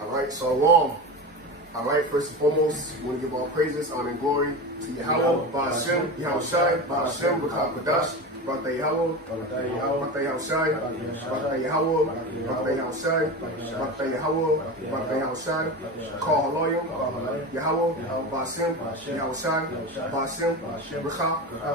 All right, shalawam. All right, first and foremost, we want to give all praises, honor, and glory to Yahawah, bahasham, Yahawashi, bahasham, qadash, Barak Yahawah, Barak Yahawashi, Barak Yahawah, Barak Yahawashi, Barak Yahawah, Barak Yahawashi, call halal, Yahawah, bahasham, Yahawashi, bahasham, Barak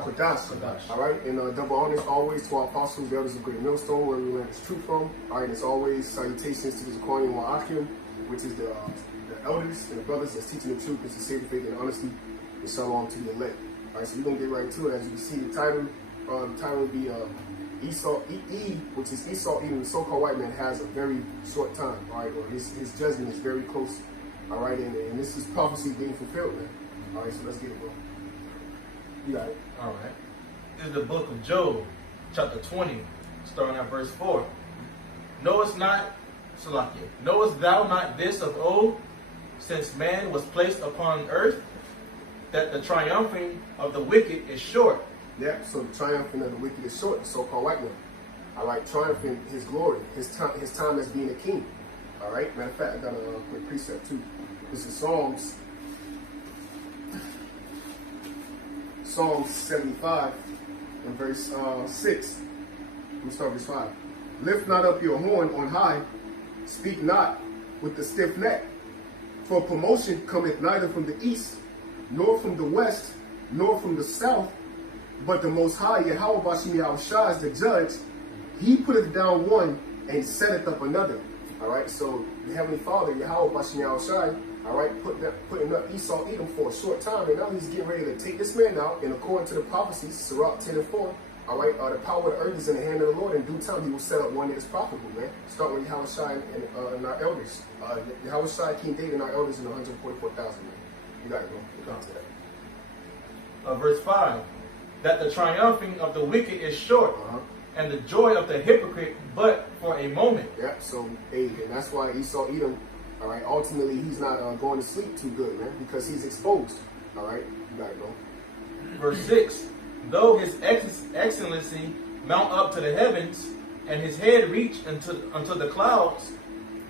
qadash. All right, and double honors always to our apostles, the elders of Great Millstone, where we learn this truth from. All right, and as always, salutations to the Zakarian Wa'akim, which is the elders and the brothers that's teaching the truth, is the sacred faith and honesty, and shalom to the elect. All right, so we're gonna get right into it. As you can see, the title will be Esau, which is Esau Edom, the so-called white man, has a very short time. All right, or his judgment is very close. All right, and this is prophecy being fulfilled, man. All right, so let's get it, bro. You got it. All right. This is the book of Job, chapter 20, starting at verse 4. Knowest thou not this of old, since man was placed upon earth, that the triumphing of the wicked is short? Yeah, so the triumphing of the wicked is short, the so-called white man. All right, triumphing his glory, his time as being a king. All right, matter of fact, I got a quick precept too. This is Psalms 75 and verse 6. Let me start verse 5. Lift not up your horn on high, speak not with the stiff neck. For promotion cometh neither from the east, nor from the west, nor from the south, but the Most High, Yahawashi is the judge. He putteth down one and setteth up another. All right, so the Heavenly Father, Yahawashi, all right, putting up Esau Edom for a short time, and now he's getting ready to take this man out. And according to the prophecies, Sirach 10 and 4, all right, the power of the earth is in the hand of the Lord. In due time, he will set up one that is profitable, man. Starting with Yahawashi and our elders. Yahawashi, King David, and our elders in 144,000, man. You got it, bro. We'll come to that. Verse 5. That the triumphing of the wicked is short, and the joy of the hypocrite but for a moment. Yeah, so, hey, and that's why Esau Edom, all right, ultimately he's not going to sleep too good, man, because he's exposed. All right, you got it, bro. Verse 6. Though his excellency mount up to the heavens, and his head reach unto the clouds,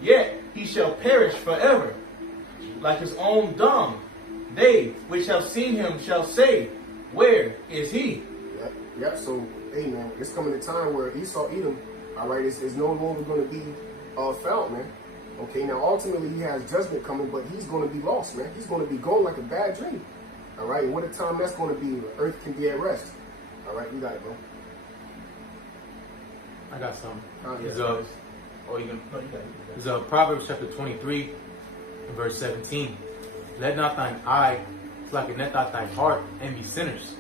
yet he shall perish forever, like his own dung. They which have seen him shall say, where is he? Yeah, so, hey, man, it's coming a time where Esau Edom, all right, is no longer going to be found, man. Okay, now ultimately he has judgment coming, but he's going to be lost, man. He's going to be gone like a bad dream. All right, and what a time that's going to be. The earth can be at rest. All right, you got it, bro. I got some. It's Proverbs chapter 23, and verse 17. Let not thine eye slacken, let not thine heart envy sinners,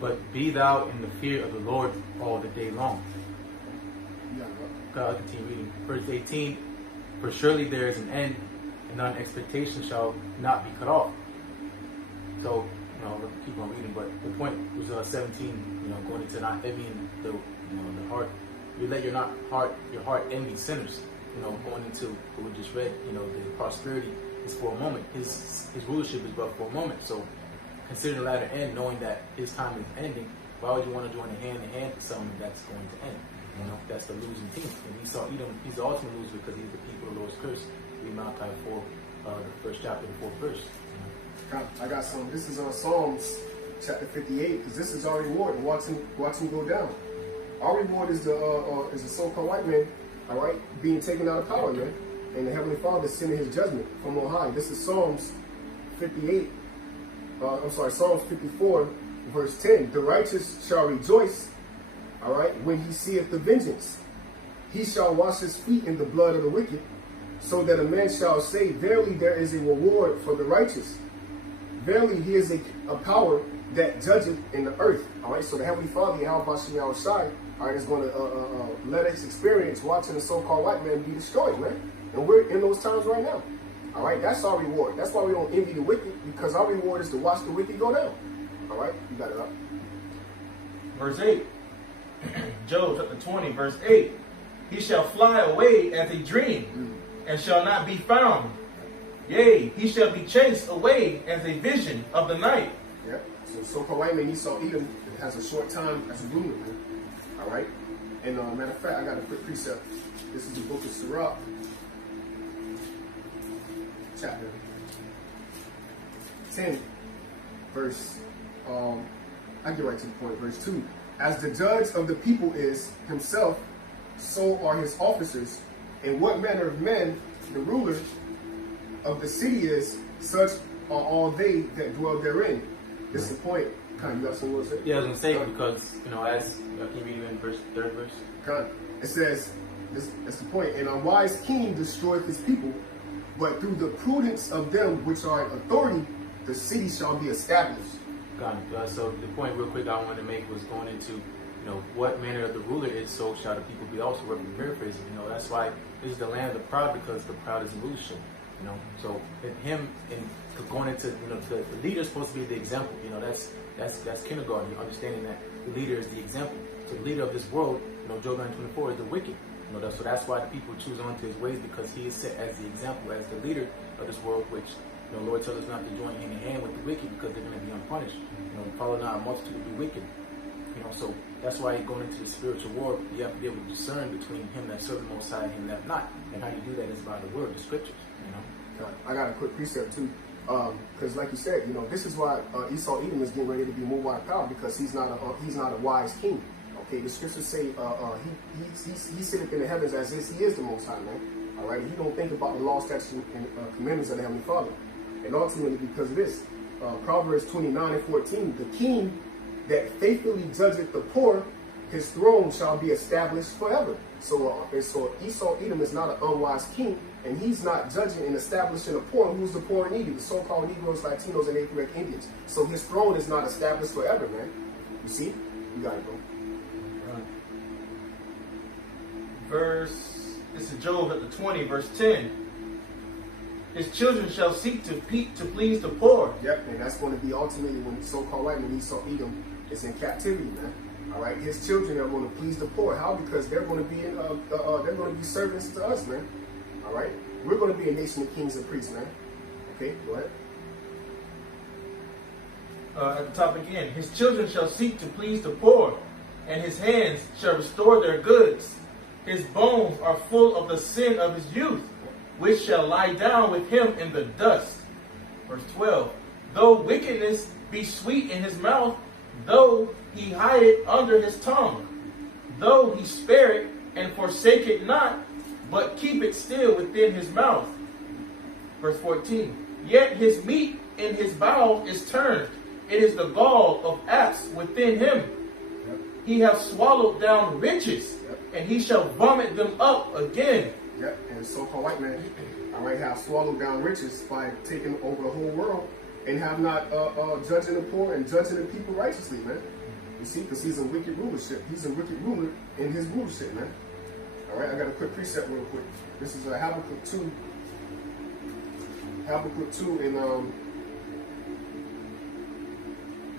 but be thou in the fear of the Lord all the day long. I'll continue reading. Verse 18. For surely there is an end, and thine expectation shall not be cut off. So, we'll keep on reading, but the point was 17, going into not envying the heart. You let your heart envy sinners, going into what we just read, the prosperity is for a moment. His rulership is but for a moment. So, consider the latter end, knowing that his time is ending. Why would you want to join a hand in hand with someone that's going to end? That's the losing team. And Esau Edom, he's the ultimate loser because he's the people of the Lord's curse. Read Malachi 4, the first chapter, the fourth verse. I got some. This is on Psalms chapter 58, because this is our reward. And watch him go down. Our reward is the so-called white man, all right, being taken out of power, man, and the Heavenly Father sending His judgment from on high. This is Psalms 58. Psalms 54, verse 10. The righteous shall rejoice, all right, when he seeth the vengeance. He shall wash his feet in the blood of the wicked, so that a man shall say, verily there is a reward for the righteous. Verily, he is a power that judgeth in the earth. All right, so the Heavenly Father, Yahawashi, all right, is going to let us experience watching the so-called white man be destroyed, man. And we're in those times right now. All right, that's our reward. That's why we don't envy the wicked, because our reward is to watch the wicked go down. All right, you got it up. Verse 8. Job chapter 20, verse 8. He shall fly away as a dream, and shall not be found. Yea, he shall be chased away as a vision of the night. Yeah. So so-called white man Esau Edom has a short time as a ruler, man. All right. And matter of fact, I got a quick precept. This is the book of Sirach. chapter 10, verse, I get right to the point, verse 2. As the judge of the people is himself, so are his officers. And what manner of men the ruler of the city is, such are all they that dwell therein. This is the point. Kind, you got something to say? Yeah, I was going to say, because, as, can you read it in third verse? Kind. It says, that's the point. An unwise king destroyeth his people, but through the prudence of them which are in authority, the city shall be established. So the point real quick I wanted to make was going into, what manner of the ruler is, so shall the people be also. We're paraphrasing, that's why this is the land of the proud, because the proud is in rulership, So in him, going into, the leader is supposed to be the example, that's kindergarten, understanding that the leader is the example. So the leader of this world, Job 9:24 is the wicked. So that's why the people choose on to his ways, because he is set as the example, as the leader of this world, which the Lord tells us not to join hand in hand with the wicked, because they're going to be unpunished. Follow not a multitude to be wicked. So that's why going into the spiritual war, you have to be able to discern between him that serves the Most High and him that not. And how you do that is by the word, the scriptures. I got a quick precept too, because like you said, this is why Esau Edom is getting ready to be moved out of power, because he's not a wise king. Okay, the scriptures say he sitteth in the heavens as if he is the Most High, man. All right, he don't think about the law, statutes, and commandments of the Heavenly Father. And ultimately, because of this, Proverbs 29:14, the king that faithfully judgeth the poor, his throne shall be established forever. So Esau Edom is not an unwise king, and he's not judging and establishing the poor. Who's the poor and needy? The so-called Negroes, Latinos, and Native American Indians. So his throne is not established forever, man. You see? You got it, bro. This is Job at the 20, verse 10. His children shall seek to please the poor. Yep, and that's going to be ultimately when the so-called white man, Esau Edom, is in captivity, man. All right, his children are going to please the poor. How? Because they're going to be they're going to be servants to us, man. All right, we're going to be a nation of kings and priests, man. Okay, go ahead. At the top again, his children shall seek to please the poor, and his hands shall restore their goods. His bones are full of the sin of his youth, which shall lie down with him in the dust. Verse 12, though wickedness be sweet in his mouth, though he hide it under his tongue, though he spare it and forsake it not, but keep it still within his mouth. Verse 14, yet his meat in his bowels is turned, it is the gall of asps within him. Yep. He hath swallowed down riches, and he shall vomit them up again. Yep, and so-called white man, all right, have swallowed down riches by taking over the whole world and have not judging the poor and judging the people righteously, man. You see, because he's a wicked rulership. He's a wicked ruler in his rulership, man. All right, I got a quick precept real quick. This is Habakkuk 2. Habakkuk 2 in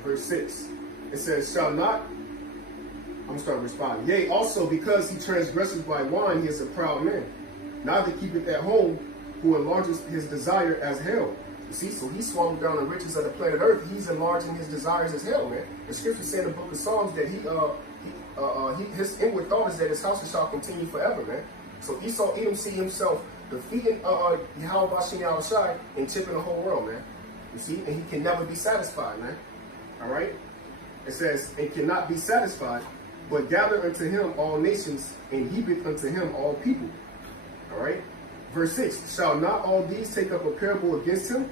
verse 6. It says, shall not, I'm going to start responding. Yea, also because he transgresses by wine, he is a proud man. Neither keepeth at home, who enlarges his desire as hell. You see, so he swallowed down the riches of the planet Earth. He's enlarging his desires as hell, man. The scripture say in the book of Psalms that his inward thought is that his house shall continue forever, man. So Esau Edom see himself defeating Yahawashi and chipping the whole world, man. You see, and he can never be satisfied, man. All right. It says, and cannot be satisfied, but gather unto him all nations, and heapeth unto him all people. All right. Verse 6, shall not all these take up a parable against him,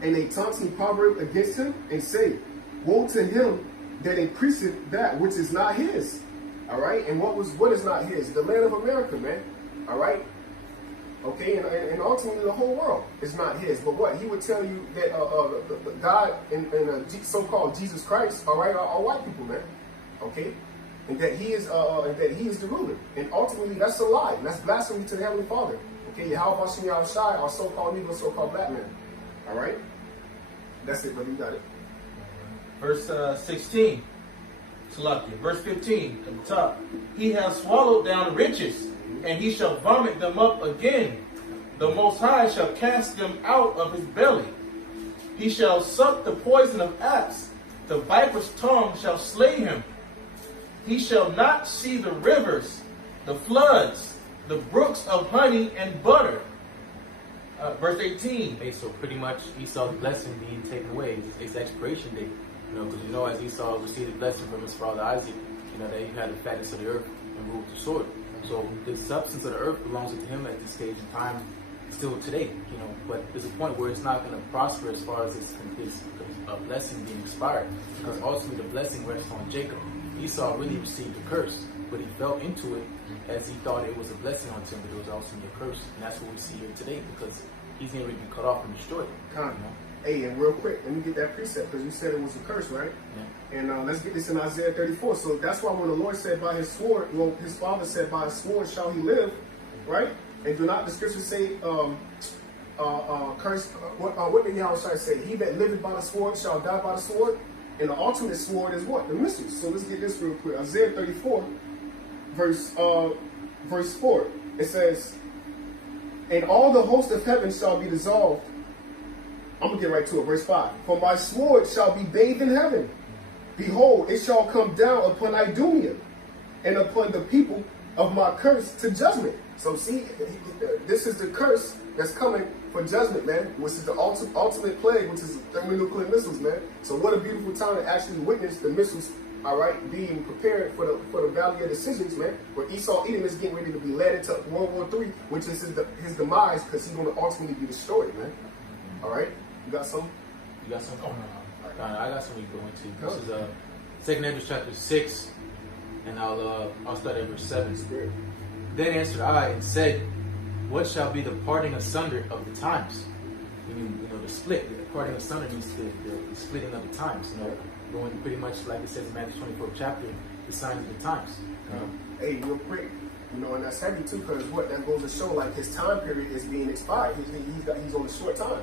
and a taunting proverb against him, and say, woe to him that increaseth that which is not his. All right. And what is not his? The land of America, man. All right. Okay, and ultimately the whole world is not his. But what? He would tell you that the God and so-called Jesus Christ, all right, are white people, man. Okay? And that he is the ruler. And ultimately that's a lie. And that's blasphemy to the Heavenly Father. Okay, Yahawashi, Yahawashi, our so-called Negro, so-called black man. All right? That's it, brother. You got it. Verse 16. Verse 15 at the top. He hath swallowed down riches, and he shall vomit them up again. The Most High shall cast them out of his belly. He shall suck the poison of asps. The viper's tongue shall slay him. He shall not see the rivers, the floods, the brooks of honey and butter. Verse 18. Okay, so pretty much Esau's blessing being taken away. It's expiration date. Because as Esau received the blessing from his father Isaac, that he had the fatness of the earth and ruled the sword. So the substance of the earth belongs to him at this stage in time, still today. But there's a point where it's not going to prosper as far as his blessing being expired, because ultimately the blessing rests on Jacob. Esau really received a curse, but he fell into it as he thought it was a blessing unto him, but it was ultimately a curse. And that's what we see here today, because he's going to be cut off and destroyed. Hey, and real quick, let me get that precept, because you said it was a curse, right? Yeah. And let's get this in Isaiah 34. So that's why when the Lord said by his sword, his father said by his sword shall he live, right? And do not the scriptures say, curse, what did Yahawashi say? He that liveth by the sword shall die by the sword. And the ultimate sword is what? The missiles. So let's get this real quick. Isaiah 34, verse 4. It says, and all the host of heaven shall be dissolved. I'm going to get right to it. Verse 5. For my sword shall be bathed in heaven. Behold, it shall come down upon Idumea and upon the people of my curse to judgment. So see, this is the curse that's coming for judgment, man, which is the ultimate plague, which is thermonuclear missiles, man. So what a beautiful time to actually witness the missiles, all right, being prepared for the valley of decisions, man. Where Esau Edom is getting ready to be led into World War III, which is his demise, because he's going to ultimately be destroyed, man. All right, you got some? You got some? Oh, no. I got something to go into. This is 2 Ezra chapter 6, and I'll start at verse 7. Then answered I and said, what shall be the parting asunder of the times? Meaning, the split. The parting asunder means the splitting of the times. Going pretty much like it says in Matthew 24th chapter, the signs of the times. Hey, real quick, and that's heavy too, because that goes to show like his time period is being expired. He's on a short time.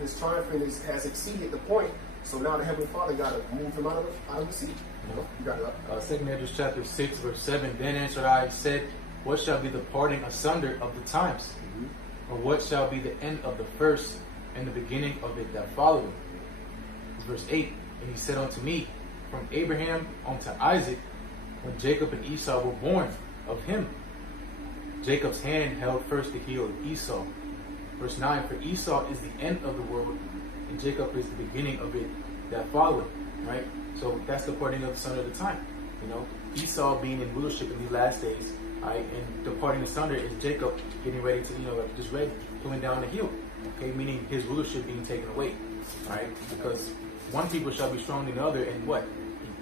His triumphant has exceeded the point. So now the Heavenly Father got to move him out of the seat. You got it. 2 Ezra chapter 6, verse 7. Then answered I and said, what shall be the parting asunder of the times? Or what shall be the end of the first and the beginning of it that followeth? Verse 8. And he said unto me, from Abraham unto Isaac, when Jacob and Esau were born of him, Jacob's hand held first the heel of Esau. Verse 9. For Esau is the end of the world, and Jacob is the beginning of it that followeth. Right? So that's the parting of the son of the time. Esau being in rulership in these last days. Right, and departing asunder is Jacob getting ready to, like just read, pulling down the heel. Okay, meaning his rulership being taken away. Right, because one people shall be stronger than the other, and what?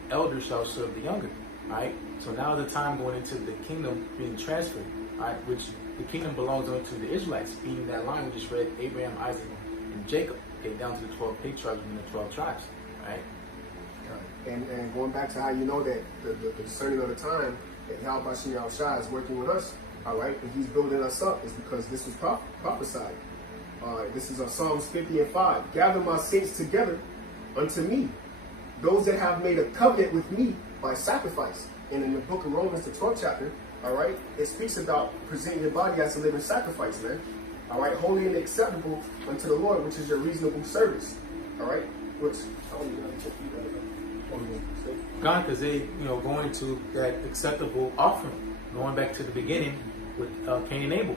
The elder shall serve the younger. Right, so now the time going into the kingdom being transferred. Right, which the kingdom belongs unto the Israelites, being that line we just read, Abraham, Isaac, and Jacob. Okay, down to the 12 patriarchs and the 12 tribes. Right. And going back to how you know that the discerning of the time that Yahawashi is working with us, all right, and he's building us up, is because this was prophesied. This is Psalms 50 and 5. Gather my saints together unto me, those that have made a covenant with me by sacrifice. And in the book of Romans, the 12th chapter, all right, it speaks about presenting your body as a living sacrifice, man. All right, holy and acceptable unto the Lord, which is your reasonable service. All right, which God, because they, going to that acceptable offering, going back to the beginning with Cain and Abel.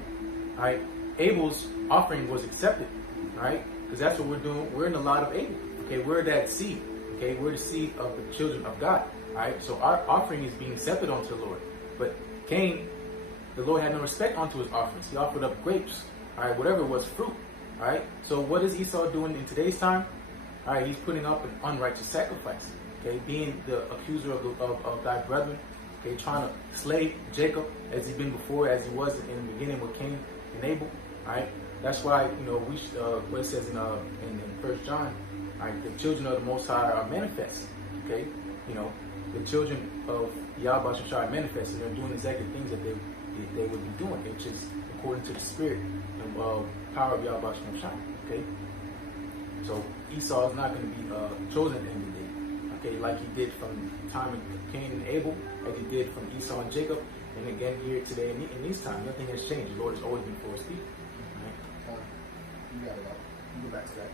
All right, Abel's offering was accepted. All right, because that's what we're doing. We're in the lot of Abel. Okay, we're that seed. Okay, we're the seed of the children of God. All right, so our offering is being accepted unto the Lord. But Cain, the Lord had no respect unto his offerings. He offered up grapes. All right, whatever was fruit. All right, so what is Esau doing in today's time? All right, he's putting up an unrighteous sacrifice. Okay, being the accuser of thy brethren. Okay, trying to slay Jacob as he's been before, as he was in the beginning with Cain and Abel. All right, that's why we what it says in 1 John. All right, the children of the Most High are manifest. Okay, the children of Yahawashi are manifest, and they're doing exactly things that they would be doing, which is according to the spirit and power of Yahawashi. Okay, so Esau is not going to be chosen at the end of the day. Okay, like he did from the time of Cain and Abel, like he did from Esau and Jacob, and again here today in these times, nothing has changed. The Lord has always been for us people. Right? You got it out. You go back to that.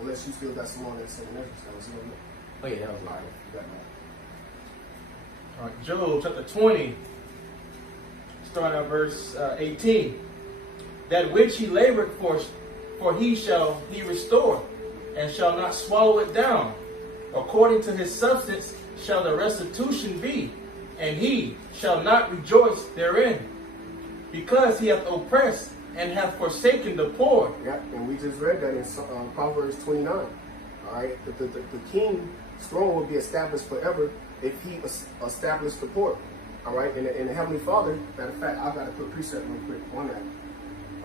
Unless you feel that's the one that's 2 Ezra. That was your. Oh yeah, that was all right. You got it. All right, Job chapter 20, starting at verse 18. That which he labored for he restore, and shall not swallow it down. According to his substance shall the restitution be, and he shall not rejoice therein, because he hath oppressed and hath forsaken the poor. Yeah, and we just read that in Proverbs 29. All right, the king's throne will be established forever if he established the poor. All right, and the Heavenly Father, matter of fact, I've got to put precept real quick on that.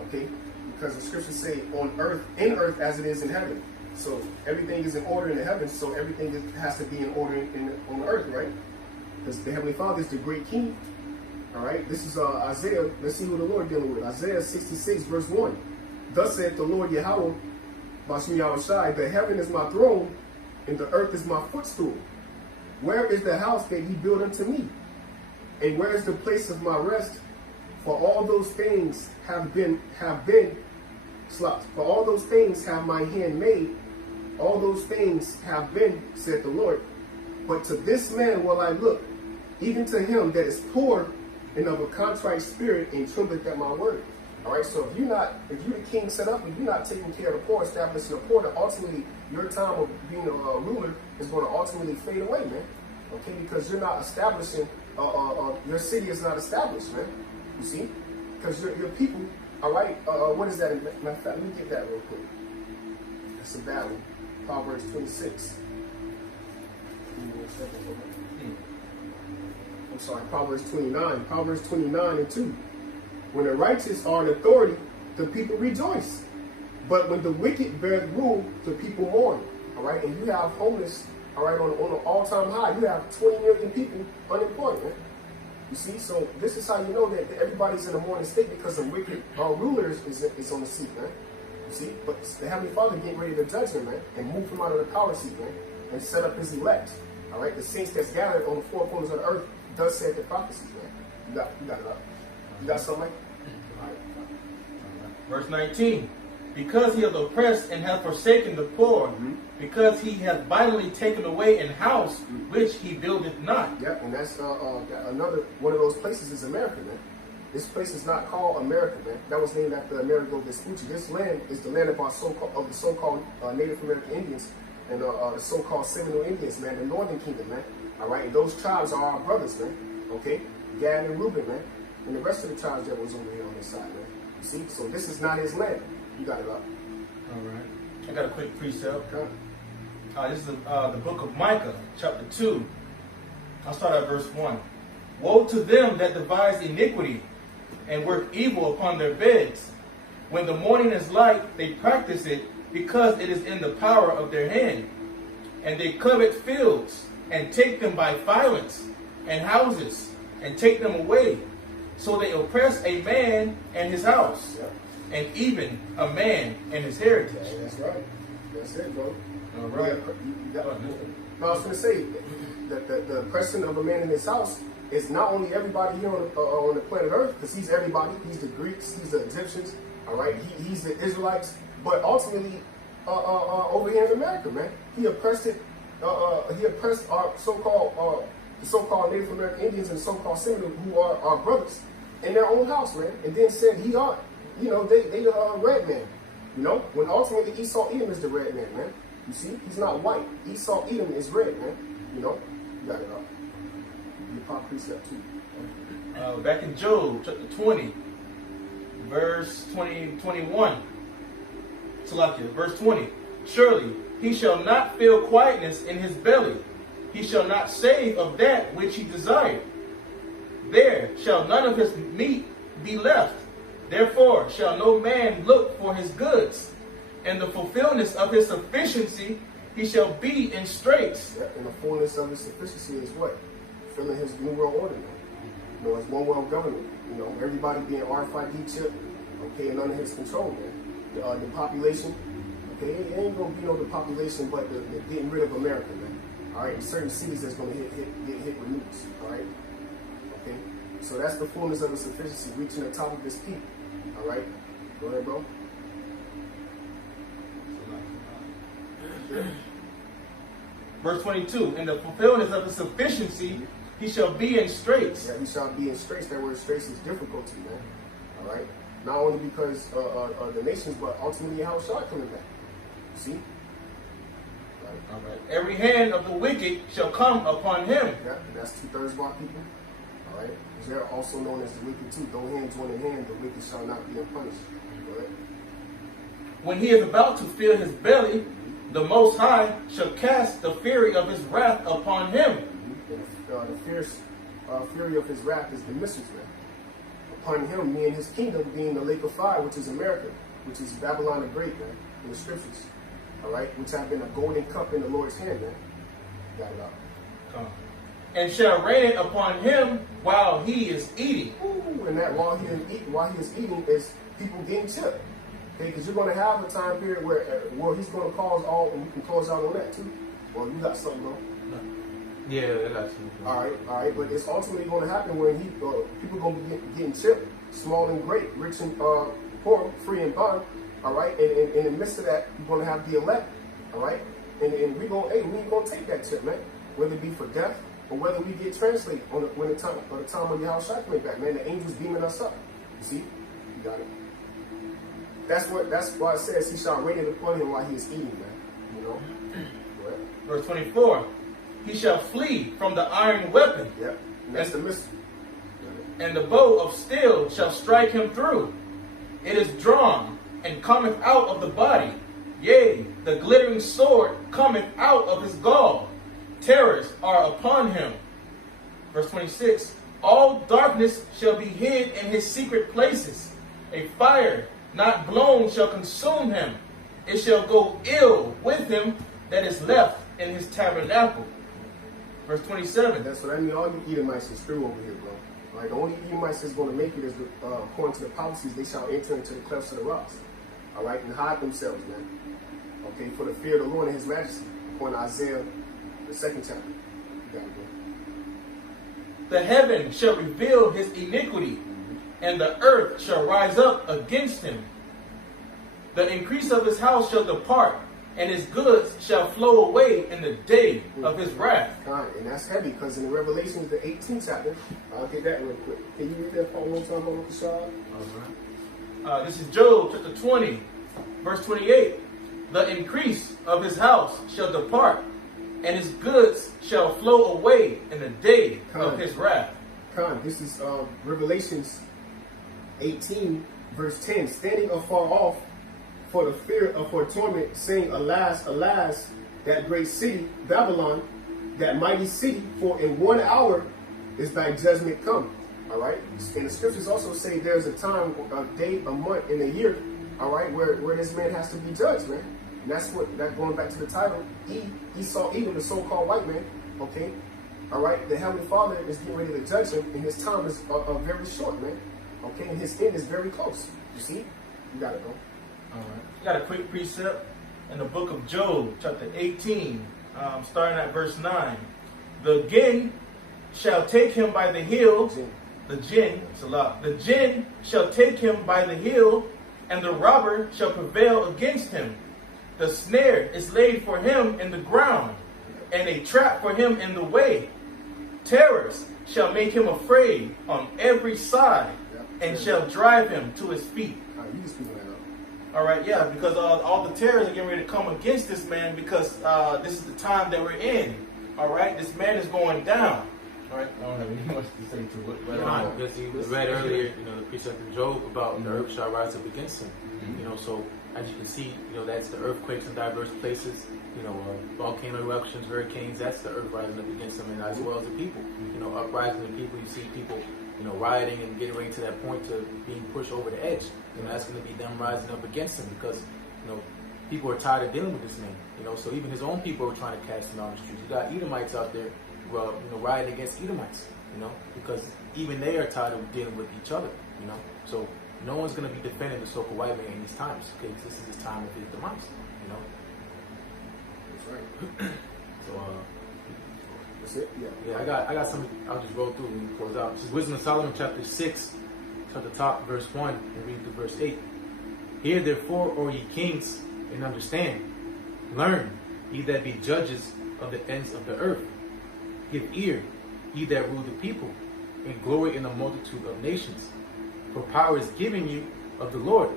Okay, because the scriptures say in earth as it is in heaven. So everything is in order in the heavens, so everything has to be in order on the earth, right? Because the Heavenly Father is the great king. All right, this is Isaiah. Let's see who the Lord dealing with. Isaiah 66 verse 1. Thus saith the Lord Yahawah, bahasham Yahawashi, the heaven is my throne, and the earth is my footstool. Where is the house that ye built unto me? And where is the place of my rest? For all those things have been slots. For all those things have my hand made. All those things have been, said the Lord. But to this man will I look, even to him that is poor and of a contrite spirit, and trembleth at my word. All right, so if you're the king set up and you're not taking care of the poor, establishing the poor, then ultimately your time of being a ruler is going to ultimately fade away, man. Okay, because you're not establishing, your city is not established, man. You see, because your people. All right, what is that? Matter of fact, let me get that real quick. That's a bad one. Proverbs 26. I'm sorry, Proverbs 29. Proverbs 29 and 2. When the righteous are in authority, the people rejoice. But when the wicked bear rule, the people mourn. All right, and you have homeless, all right, on an all-time high. You have 20 million people unemployed, man. You see, so this is how you know that everybody's in a mourning state, because the wicked rulers is on the seat, man. You see, but the Heavenly Father getting ready to judge him, man, and move him out of the power seat, man, and set up his elect. All right, the saints that's gathered on the four corners of the earth does say the prophecies, man. You got it up. You got something like? All right. Verse 19. Because he hath oppressed and hath forsaken the poor, because he hath violently taken away an house which he buildeth not. Yeah, and that's another one of those places is America, man. This place is not called America, man. That was named after Amerigo Vespucci. This land is the land of the so-called Native American Indians and the so-called Seminole Indians, man, the Northern Kingdom, man. All right, and those tribes are our brothers, man. Okay, Gad and Reuben, man, and the rest of the tribes that was over here on this side, man. You see, so this is not his land. You got it up. All right. I got a quick precept. Okay. This is the book of Micah, chapter 2. I'll start at verse 1. Woe to them that devise iniquity and work evil upon their beds. When the morning is light, they practice it, because it is in the power of their hand. And they covet fields, and take them by violence, and houses, and take them away. So they oppress a man and his house. Yeah. And even a man and his heritage. Yeah, that's right. That's it, bro. All right. No, I was going to say that the oppression of a man in his house is not only everybody here on the planet Earth, because he's everybody. He's the Greeks, he's the Egyptians, all right. He's the Israelites, but ultimately over here in America, man, he oppressed our so-called Native American Indians and so-called Seminole, who are our brothers, in their own house, man, and then said they the red man. You know, when ultimately Esau Edom is the red man, man. You see, he's not white. Esau Edom is red, man. You know, you got it up. You pop precept too. Back in Job, chapter 20, verse 21. Salakia, verse 20. Surely he shall not feel quietness in his belly. He shall not save of that which he desired. There shall none of his meat be left. Therefore shall no man look for his goods. In the fulfillment of his sufficiency he shall be in straits. Yeah, and the fullness of his sufficiency is what? Filling his new world order, man. You know, it's one world government. You know, everybody being RFID chip, okay, and under his control, man. The population, okay, it ain't gonna be no the population, but the getting rid of America, man. All right, in certain cities that's gonna get hit with nukes. All right, okay. So that's the fullness of his sufficiency, reaching the top of his peak. All right, go ahead, bro. Verse 22. In the fulfillment of his sufficiency, he shall be in straits. Yeah, he shall be in straits. That word straits is difficulty, man. All right. Not only because of the nations, but ultimately Yahawashi coming back. See? Right. All right. Every hand of the wicked shall come upon him. Yeah, that's 2/3 of our people. All right. They're also known as the wicked too. Though hands join in hand, the wicked shall not be unpunished. Go ahead. When he is about to fill his belly, the Most High shall cast the fury of his wrath upon him. And the fierce fury of his wrath is the missiles, man. Upon him, meaning his kingdom being the lake of fire, which is America, which is Babylon the Great, man, in the scriptures. All right, which have been a golden cup in the Lord's hand, man. Got it out. And shall rain it upon him while he is eating. Ooh, and that while he is eating is people getting chipped. Okay, because you're going to have a time period where he's going to cause all, and we can close out on that too. Well, you got something, bro. Yeah, I got you. All right, but it's ultimately going to happen when people going to be getting chipped, small and great, rich and poor, free and bond. All right, and in the midst of that, you're going to have the elect. All right, and we ain't going to take that chip, man. Whether it be for death or whether we get translated on the time of Yahawashi coming back, man. The angels beaming us up. You see, you got it. That's why it says he shall rain it upon him while he is eating, man. You know. Verse 24. He shall flee from the iron weapon. Yep. And that's the mystery. And the bow of steel shall strike him through. It is drawn and cometh out of the body. Yea, the glittering sword cometh out of his gall. Terrors are upon him. Verse 26. All darkness shall be hid in his secret places. A fire not blown shall consume him. It shall go ill with him that is left in his tabernacle. Verse 27. That's what I mean. All you Edomites is through over here, bro. Right? The only Edomites that's going to make it is, according to the policies, they shall enter into the clefts of the rocks. All right? And hide themselves, man. Okay? For the fear of the Lord and his majesty. According to Isaiah, the 2nd chapter. You got it, bro. The heaven shall reveal his iniquity, and the earth shall rise up against him. The increase of his house shall depart, and his goods shall flow away in the day of his wrath. And that's heavy, because in Revelation, the 18th chapter, I'll get that real quick. Can you read that part one time, Uncle Shah? All right. This is Job chapter 20, verse 28. The increase of his house shall depart, and his goods shall flow away in the day of his wrath. This is Revelations 18, verse 10. Standing afar off, for the fear of for torment, saying, Alas, alas, that great city, Babylon, that mighty city, for in 1 hour is thy judgment come. All right? And the scriptures also say there's a time, a day, a month, and a year, all right, where this man has to be judged, man. And that's going back to the title, Esau, Edom, the so-called white man, okay? All right? The Heavenly Father is getting ready to judge him, and his time is very short, man. Okay? And his end is very close. You see? You got it, bro. All right. We got a quick precept in the book of Job, chapter 18, starting at verse 9. The jinn shall take him by the heel. The jinn shall take him by the heel, and the robber shall prevail against him. The snare is laid for him in the ground, and a trap for him in the way. Terrors shall make him afraid on every side, and shall drive him to his feet. You just speak that up. All right, yeah, because all the terrors are getting ready to come against this man, because this is the time that we're in. All right, this man is going down. All right, I don't have any much to say to it, but because you read earlier, the precept in Job about the earth shall rise up against him. So as you can see, that's the earthquakes in diverse places. Volcano eruptions, hurricanes. That's the earth rising up against them, and as well as the people. Uprising the people. You see people, rioting and getting ready to that point to being pushed over the edge. That's going to be them rising up against him, because people are tired of dealing with this man. So even his own people are trying to cast him out on the streets. You got Edomites out there, rioting against Edomites. Because even they are tired of dealing with each other. So no one's going to be defending the so-called white man in these times, because this is his time of his demise. That's right. So that's it. Yeah, I got something. I'll just roll through and close out. This is Wisdom of Solomon, chapter 6, at the top, verse 1, and read through verse 8. Hear therefore, O ye kings, and understand. Learn, ye that be judges of the ends of the earth. Give ear, ye that rule the people, and glory in the multitude of nations. For power is given you, of the Lord,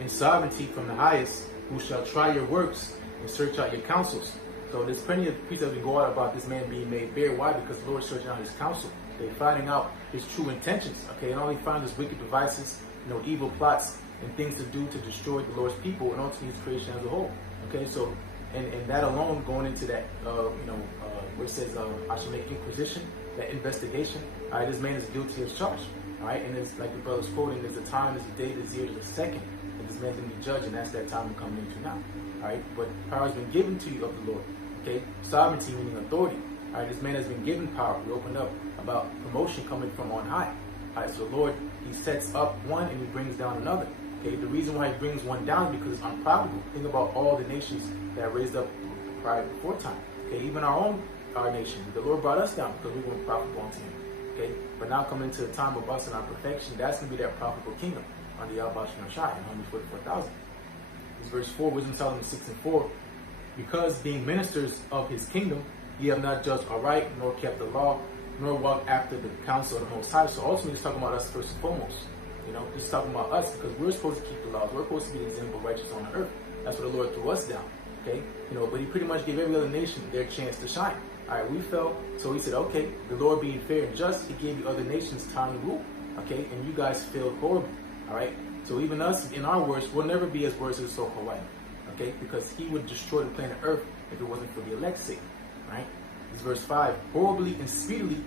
and sovereignty from the highest, who shall try your works and search out your counsels. So there's plenty of precepts that go out about this man being made bare. Why? Because the Lord is searching out his counsel. They're finding out his true intentions. Okay, and all he finds is wicked devices, evil plots and things to do to destroy the Lord's people and ultimately his creation as a whole. Okay, so and that alone, going into that, where it says I should make inquisition, that investigation. All right, this man is guilty as charged. All right, and it's like the brother's quoting, there's a time, there's a day, there's a year, there's a second, and this man's going to be judged, and that's that time we're coming into now. All right, but power has been given to you of the Lord. Okay, sovereignty meaning authority. All right, this man has been given power. We opened up about promotion coming from on high. All right, so the Lord, he sets up one and he brings down another. Okay, the reason why he brings one down is because it's unprofitable. Think about all the nations that raised up prior before time. Okay, even our nation, the Lord brought us down because we weren't profitable unto him. Okay, but now coming to the time of us and our perfection, that's going to be that profitable kingdom under Yahawashi and 144,000. This verse 4, Wisdom Solomon 6:4. Because being ministers of his kingdom, ye have not judged aright, nor kept the law, nor walked after the counsel of the Most High. So ultimately, it's talking about us first and foremost. It's talking about us because we're supposed to keep the laws. We're supposed to be the example of righteous on the earth. That's what the Lord threw us down. Okay, but he pretty much gave every other nation their chance to shine. All right, we fell, so he said, okay, the Lord being fair and just, he gave the other nations time to rule. Okay, and you guys failed horribly. All right, so even us, in our worst, we'll never be as worse as so-called white. Okay, because he would destroy the planet Earth if it wasn't for the elect's sake. Right? This is verse 5. Horribly and speedily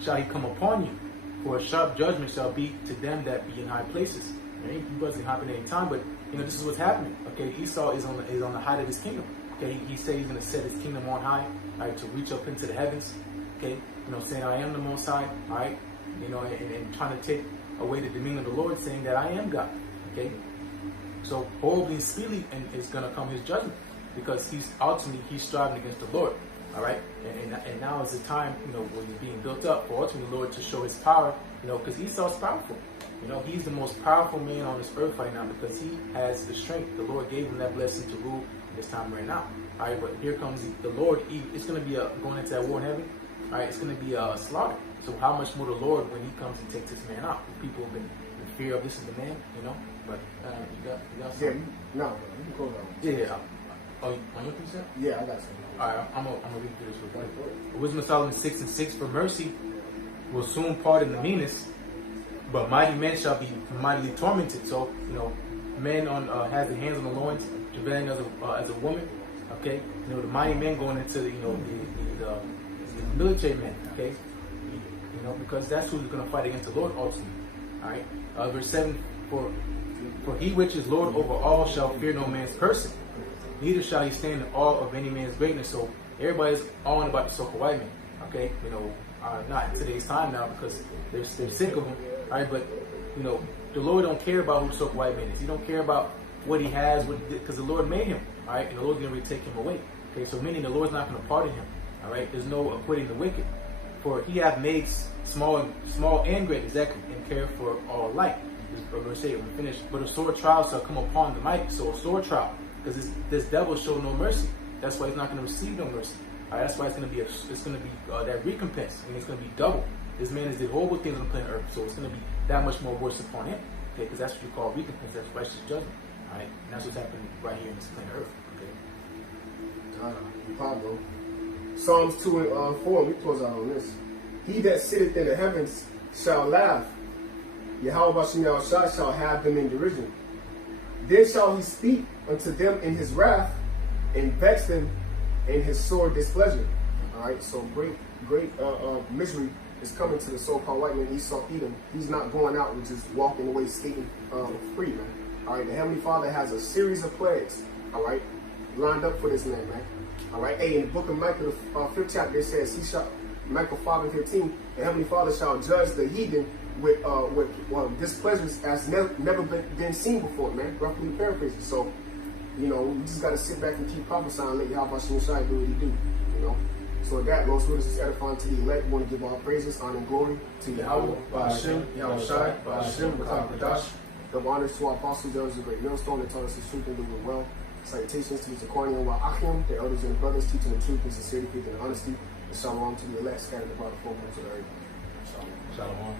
shall he come upon you, for a sharp judgment shall be to them that be in high places. Right? It wasn't happening any time, but this is what's happening. Okay, Esau is on the height of his kingdom. Okay, he said he's going to set his kingdom on high, right, to reach up into the heavens. Okay, saying I am the Most High. All right, and trying to take away the dominion of the Lord, saying that I am God. Okay. So horribly and speedily is going to come his judgment because he's striving against the Lord. All right, and now is the time when he's being built up for ultimately the Lord to show his power. Because Esau's powerful. He's the most powerful man on this earth right now because he has the strength. The Lord gave him that blessing to rule in this time right now. All right, but here comes the Lord. It's going to be going into that war in heaven. All right, it's going to be a slaughter. So how much more the Lord when he comes and takes this man out? People have been in fear of this is the man, But you got something? Yeah, no, you can go down. Yeah. Oh, on your precept? Yeah, I got something. All right, I'm gonna read through this real quick. Wisdom of Solomon 6:6. For mercy will soon pardon the meanest, but mighty men shall be mightily tormented. So men has the hands on the loins, travailing as a woman. Okay, the mighty men going into the military men. Okay, because that's who's going to fight against the Lord ultimately. All right, verse 7. For he which is Lord over all shall fear no man's person, neither shall he stand in awe of any man's greatness. So everybody's awing about the so-called white man. Okay, not in today's time now because they're sick of him. All right, but the Lord don't care about who the so-called white man is. He don't care about what he has, because the Lord made him. All right, and the Lord's going to take him away. Okay, so meaning the Lord's not going to pardon him. All right, there's no acquitting the wicked. For he hath made small and great, exactly, and care for all alike. We're going to say it when we finish. But a sore trial shall come upon the mighty. So a sore trial, because this devil showed no mercy. That's why he's not going to receive no mercy. All right, that's why it's going to be that recompense, and it's going to be double. This man has did horrible things on the planet Earth, so it's going to be that much more worse upon him. Okay, because that's what you call recompense. That's righteous judgment. All right, and that's what's happening right here in this planet Earth. Okay. Pablo. Psalms 2 and 4. We close out on this. He that sitteth in the heavens shall laugh. Yahawashi shall have them in derision. Then shall he speak unto them in his wrath, and vex them in his sore displeasure. All right, so great misery is coming to the so-called white man Esau Edom. He's not going out and just walking away skating free, man. All right, the Heavenly Father has a series of plagues, all right, lined up for this man, man. All right, hey, in the book of Micah, the 5th chapter, it says, Micah 5:15, the Heavenly Father shall judge the heathen with displeasures as never been seen before, man. Roughly paraphrasing. So, we just got to sit back and keep prophesying and let Yahawashi do what he do, So with that, Lord, this is edifying to the elect. We want to give all praises, honor, and glory to Yahawah, bahasham, Yahawashi, bahasham, qadash. Give honors to our apostles, elders of the great millstone that taught us the truth and do it well. Salutations to the Zakarian wa atham, the elders and the brothers teaching the truth and sincerity, faith, and honesty. And shalawam to the elect scattered about the four corners of the earth. Shalawam.